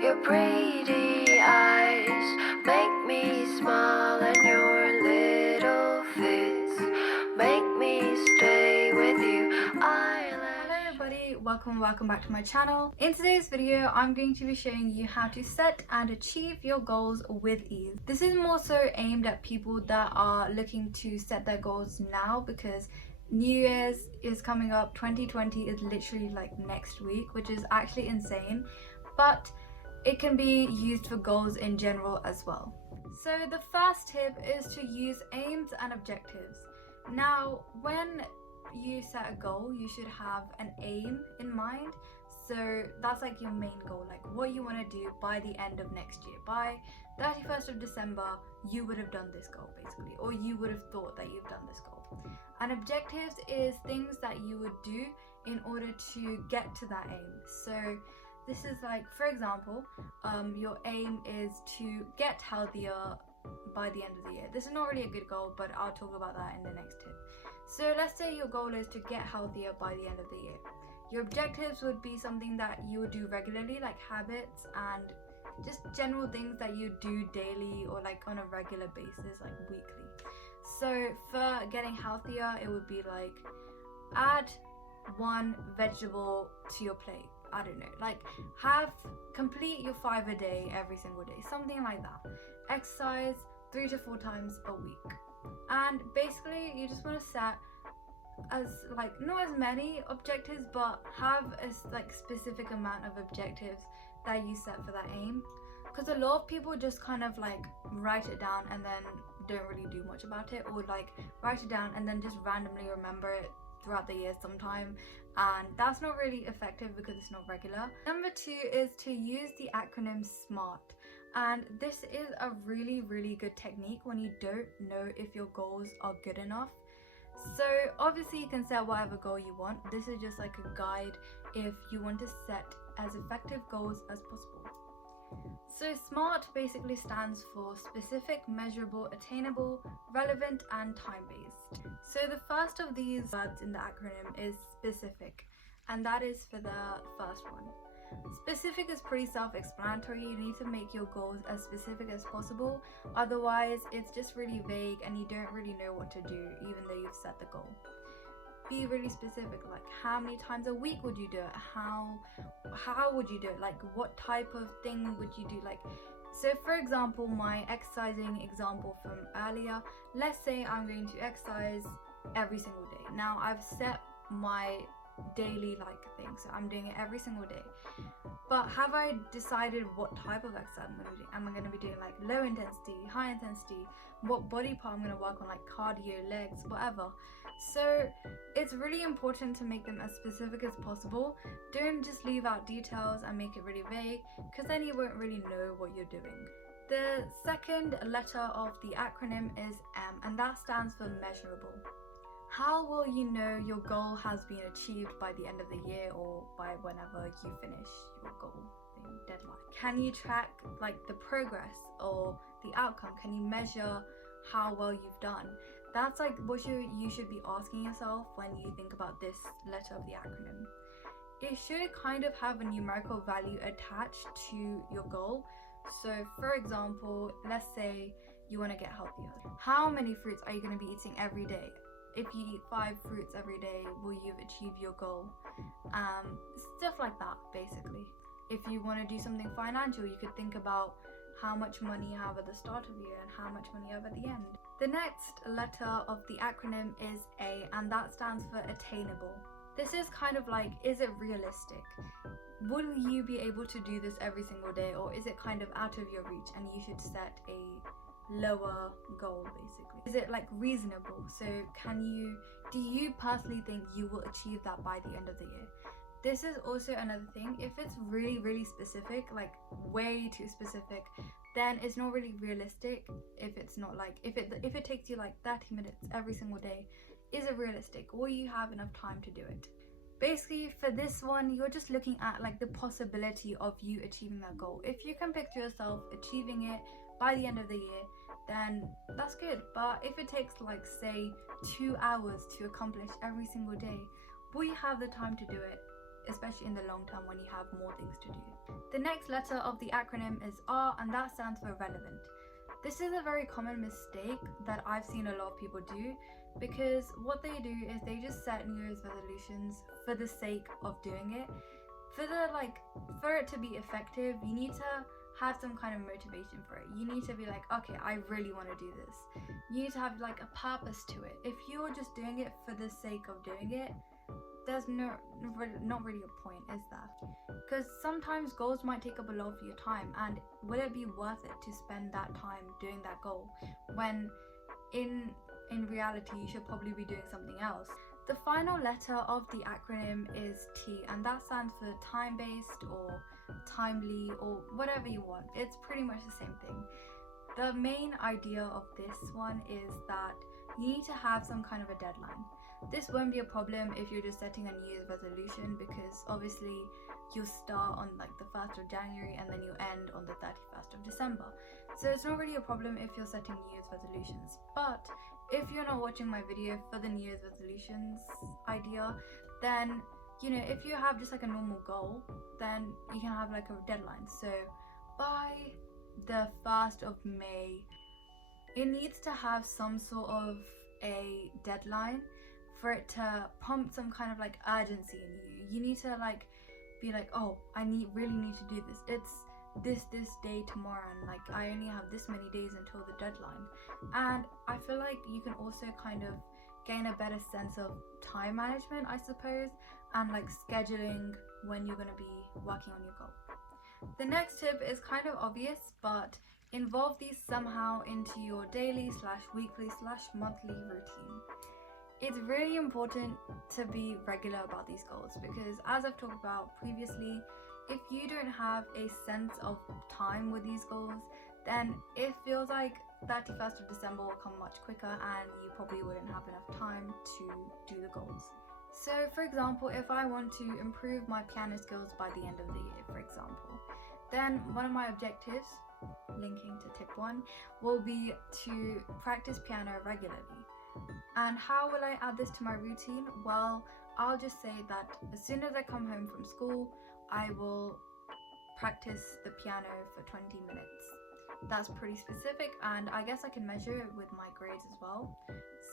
Your pretty eyes make me smile, and your little fits make me stay with you. Hello everybody, welcome back to my channel. In today's video, I'm going to be showing you how to set and achieve your goals with ease. This is more so aimed at people that are looking to set their goals now, because New Year's is coming up. 2020 is literally like next week, which is actually insane, but it can be used for goals in general as well. So the first tip is to use aims and objectives. Now, when you set a goal, you should have an aim in mind. So that's like your main goal, like what you want to do by the end of next year. By 31st of December, you would have done this goal basically, or you would have thought that you've done this goal. And objectives is things that you would do in order to get to that aim. So this is like, for example, your aim is to get healthier by the end of the year. This is not really a good goal, but I'll talk about that in the next tip. So let's say your goal is to get healthier by the end of the year. Your objectives would be something that you would do regularly, like habits and just general things that you do daily or like on a regular basis, like weekly. So for getting healthier, it would be like add one vegetable to your plate. I don't know, like complete your 5 a day every single day, something like that. Exercise 3 to 4 times a week. And basically you just want to set as like not as many objectives, but have a like specific amount of objectives that you set for that aim, because a lot of people just kind of like write it down and then don't really do much about it, or like write it down and then just randomly remember it throughout the year sometime, and that's not really effective because it's not regular. Number 2 is to use the acronym SMART, and this is a really good technique when you don't know if your goals are good enough. So obviously you can set whatever goal you want. This is just like a guide if you want to set as effective goals as possible. So SMART basically stands for specific, measurable, attainable, relevant, and time-based. So the first of these words in the acronym is specific, and that is for the first one. Specific is pretty self-explanatory. You need to make your goals as specific as possible, otherwise it's just really vague and you don't really know what to do even though you've set the goal. Be really specific, like how many times a week would you do it, how would you do it, like what type of thing would you do. Like, so for example, my exercising example from earlier, let's say I'm going to exercise every single day. Now I've set my daily like thing, so I'm doing it every single day, but have I decided what type of exercise I'm going to do? Am I going to be doing like low intensity, high intensity, what body part I'm going to work on, like cardio, legs, whatever. So it's really important to make them as specific as possible. Don't just leave out details and make it really vague, because then you won't really know what you're doing. The second letter of the acronym is M, and that stands for measurable. How will you know your goal has been achieved by the end of the year, or by whenever you finish your goal deadline? Can you track like the progress or the outcome? Can you measure how well you've done? That's like what you should be asking yourself when you think about this letter of the acronym. It should kind of have a numerical value attached to your goal. So for example, let's say you want to get healthier. How many fruits are you going to be eating every day? If you eat 5 fruits every day, will you achieve your goal? Stuff like that, basically. If you want to do something financial, you could think about how much money you have at the start of the year and how much money you have at the end. The next letter of the acronym is A, and that stands for attainable. This is kind of like, is it realistic? Will you be able to do this every single day, or is it kind of out of your reach and you should set a lower goal basically? Is it like reasonable? So do you personally think you will achieve that by the end of the year? This is also another thing. If it's really specific, like way too specific, then it's not really realistic. If it's not like, if it takes you like 30 minutes every single day, is it realistic? Will you have enough time to do it? Basically for this one, you're just looking at like the possibility of you achieving that goal. If you can picture yourself achieving it by the end of the year, then that's good. But if it takes like say 2 hours to accomplish every single day, will you have the time to do it? especially in the long term when you have more things to do. The next letter of the acronym is R, and that stands for relevant. This is a very common mistake that I've seen a lot of people do, because what they do is they just set New Year's resolutions for the sake of doing it. For it to be effective, you need to have some kind of motivation for it. You need to be like, okay, I really want to do this. You need to have like a purpose to it. If you're just doing it for the sake of doing it, there's not really a point, is there? Because sometimes goals might take up a lot of your time, and would it be worth it to spend that time doing that goal when in reality you should probably be doing something else? The final letter of the acronym is T, and that stands for time-based or timely or whatever you want. It's pretty much the same thing. The main idea of this one is that you need to have some kind of a deadline. This won't be a problem if you're just setting a New Year's resolution, because obviously you'll start on like the 1st of January and then you end on the 31st of December. So it's not really a problem if you're setting New Year's resolutions. But if you're not watching my video for the New Year's resolutions idea, then if you have just like a normal goal, then you can have like a deadline. So by the 1st of May, it needs to have some sort of a deadline for it to prompt some kind of like urgency in you. You need to like be like, oh, I really need to do this. It's this day tomorrow, and like I only have this many days until the deadline. And I feel like you can also kind of gain a better sense of time management, I suppose, and like scheduling when you're going to be working on your goal. The next tip is kind of obvious, but involve these somehow into your daily / weekly / monthly routine. It's really important to be regular about these goals, because as I've talked about previously, if you don't have a sense of time with these goals, then it feels like 31st of December will come much quicker and you probably wouldn't have enough time to do the goals. So for example, if I want to improve my piano skills by the end of the year, for example, then one of my objectives, linking to tip 1, will be to practice piano regularly. And how will I add this to my routine? Well, I'll just say that as soon as I come home from school, I will practice the piano for 20 minutes. That's pretty specific, and I guess I can measure it with my grades as well.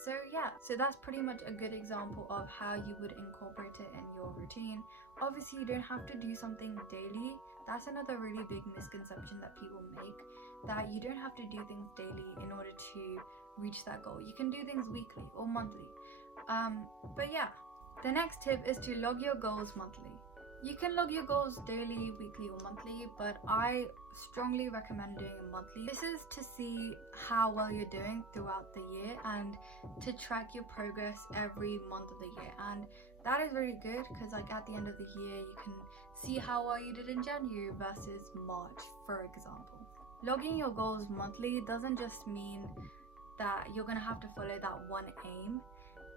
So yeah, so that's pretty much a good example of how you would incorporate it in your routine. Obviously, you don't have to do something daily. That's another really big misconception that people make, that you don't have to do things daily in order to reach that goal. You can do things weekly or monthly. But yeah, the next tip is to log your goals monthly. You can log your goals daily, weekly or monthly, but I strongly recommend doing it monthly. This is to see how well you're doing throughout the year and to track your progress every month of the year. And that is really good, because like at the end of the year you can see how well you did in January versus March, for example. Logging your goals monthly doesn't just mean that you're going to have to follow that one aim.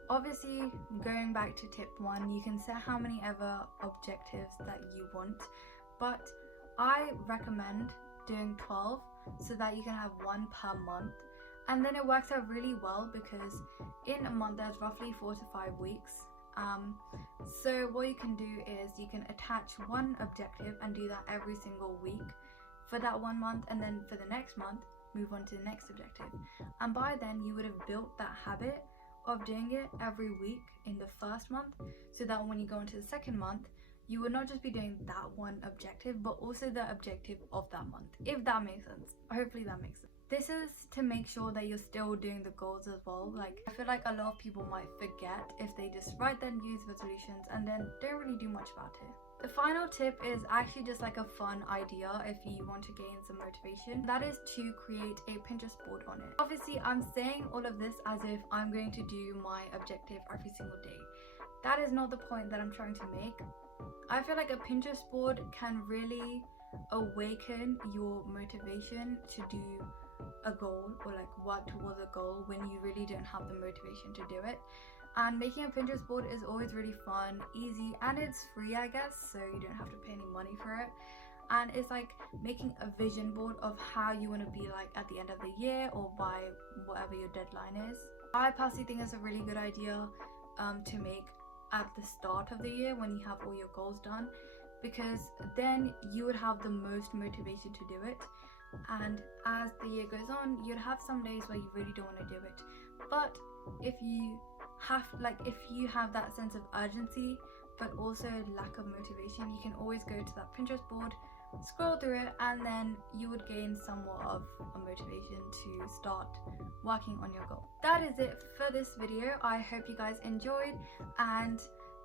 Obviously, going back to tip 1, you can set how many ever objectives that you want, but I recommend doing 12 so that you can have one per month. And then it works out really well, because in a month there's roughly 4 to 5 weeks. So what you can do is you can attach one objective and do that every single week for that 1 month, and then for the next month move on to the next objective. And by then you would have built that habit of doing it every week in the first month, so that when you go into the second month, you would not just be doing that one objective, but also the objective of that month, if that makes sense. Hopefully that makes sense. This is to make sure that you're still doing the goals as well. Like, I feel like a lot of people might forget if they just write their New Year's resolutions and then don't really do much about it. The final tip is actually just like a fun idea if you want to gain some motivation. That is to create a Pinterest board on it. Obviously, I'm saying all of this as if I'm going to do my objective every single day. That is not the point that I'm trying to make. I feel like a Pinterest board can really awaken your motivation to do a goal, or like work towards a goal when you really don't have the motivation to do it. And making a Pinterest board is always really fun, easy, and it's free, I guess, so you don't have to pay any money for it. And it's like making a vision board of how you want to be like at the end of the year, or by whatever your deadline is. I personally think it's a really good idea to make at the start of the year when you have all your goals done, because then you would have the most motivation to do it. And as the year goes on, you'd have some days where you really don't want to do it. But if you have that sense of urgency but also lack of motivation, you can always go to that Pinterest board, scroll through it, and then you would gain somewhat of a motivation to start working on your goal. That is it for this video. I hope you guys enjoyed, and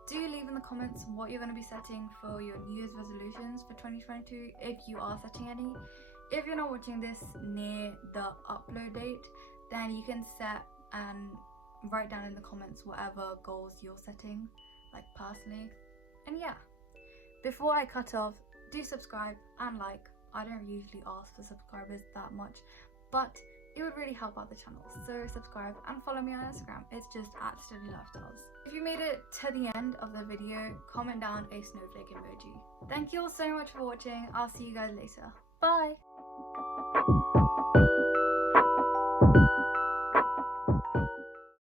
do leave in the comments what you're going to be setting for your New Year's resolutions for 2022, if you are setting any. If you're not watching this near the upload date, then you can set and write down in the comments whatever goals you're setting, like personally. And yeah, before I cut off, do subscribe and like. I don't usually ask for subscribers that much, but it would really help out the channel. So subscribe and follow me on Instagram. It's just @studylifestyles. If you made it to the end of the video, comment down a snowflake emoji. Thank you all so much for watching. I'll see you guys later. Bye.